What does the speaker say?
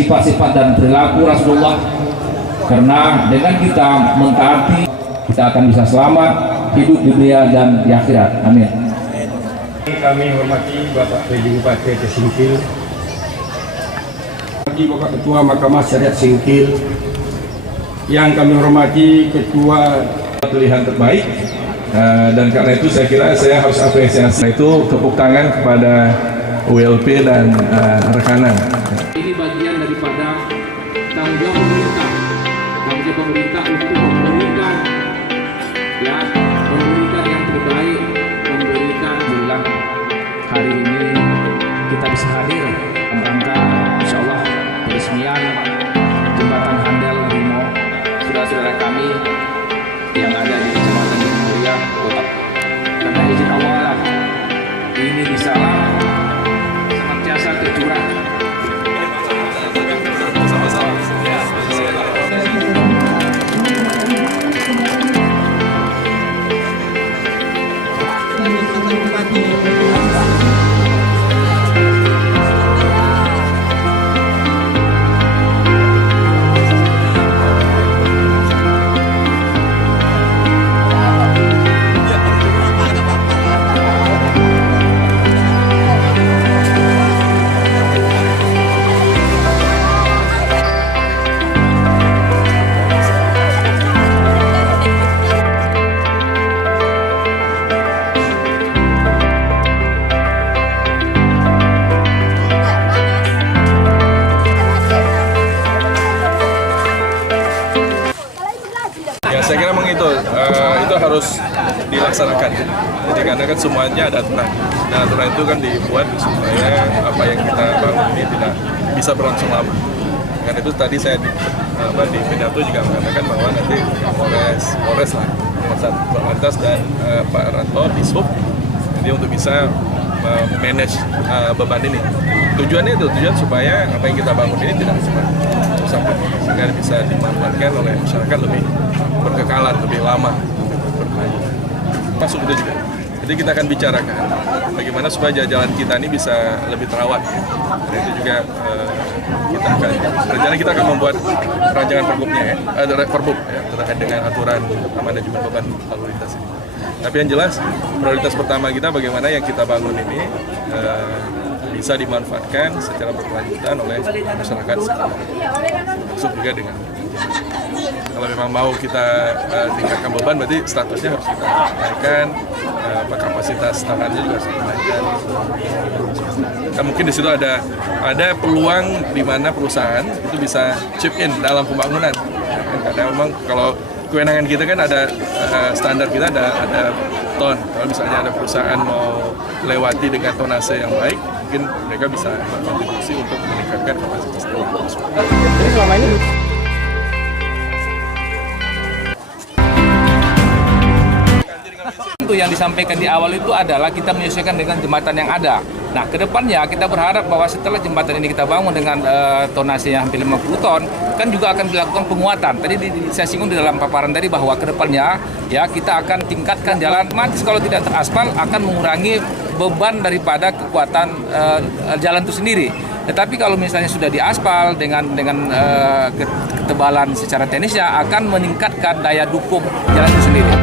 sifat-sifat dan perilaku Rasulullah, karena dengan kita mentaati kita akan bisa selamat hidup di dunia dan di akhirat. Amin. Kami hormati Bapak PJ Bupati Singkil, Bapak Ketua Mahkamah Syariat Singkil, yang kami hormati Ketua pilihan terbaik, dan karena itu saya kira saya harus apresiasi itu tepuk tangan kepada WLP dan rekanan. Ini bagian daripada tanggung jawab pemerintah, untuk memberikan yang terbaik, memberikan bilang hari ini kita bisa hadir dalam rangka insya Allah peresmian jembatan Handel Limo. Saudara-saudara kami yang ada di Kecamatan Mulia, Kota, karena izin Allah ini bisa senantiasa tercurah. Saya kira memang itu harus dilaksanakan. Jadi karena kan semuanya ada aturan, dan aturan itu kan dibuat supaya apa yang kita bangun ini tidak bisa berlangsung lama. Karena itu tadi saya di pidato juga mengatakan bahwa nanti Polres lah, Lantas dan Pak Ranto di Sub, jadi untuk bisa manage beban ini. Tujuannya itu supaya apa yang kita bangun ini tidak cepat sampai, sehingga bisa dimanfaatkan oleh masyarakat lebih berkekalan, lebih lama. Masuk itu juga. Jadi kita akan bicarakan bagaimana supaya jalan kita ini bisa lebih terawat. Dan itu juga kita akan membuat rancangan pergubnya terkait dengan aturan manajemen beban lalu lintas ini. Tapi yang jelas prioritas pertama kita bagaimana yang kita bangun ini bisa dimanfaatkan secara berkelanjutan oleh masyarakat sekitar. Masuk juga dengan kalau memang mau kita tingkatkan beban, berarti statusnya harus kita naikkan, kapasitas tangannya juga harus kita naikkan. Nah, mungkin di situ ada peluang di mana perusahaan itu bisa chip in dalam pembangunan. Karena memang kalau kewenangan kita kan ada standar kita ada ton. Kalau misalnya ada perusahaan mau lewati dengan tonase yang baik, mungkin mereka bisa berkontribusi untuk meningkatkan kapasitas dalam. Jadi selama ini yang disampaikan di awal itu adalah kita menyesuaikan dengan jembatan yang ada. Nah, kedepannya kita berharap bahwa setelah jembatan ini kita bangun dengan tonase yang hampir 50 ton, kan juga akan dilakukan penguatan. Tadi saya singgung di dalam paparan tadi bahwa kedepannya ya kita akan tingkatkan jalan. Mantis kalau tidak teraspal akan mengurangi beban daripada kekuatan jalan itu sendiri. Tetapi kalau misalnya sudah diaspal dengan ketebalan secara teknisnya akan meningkatkan daya dukung jalan itu sendiri.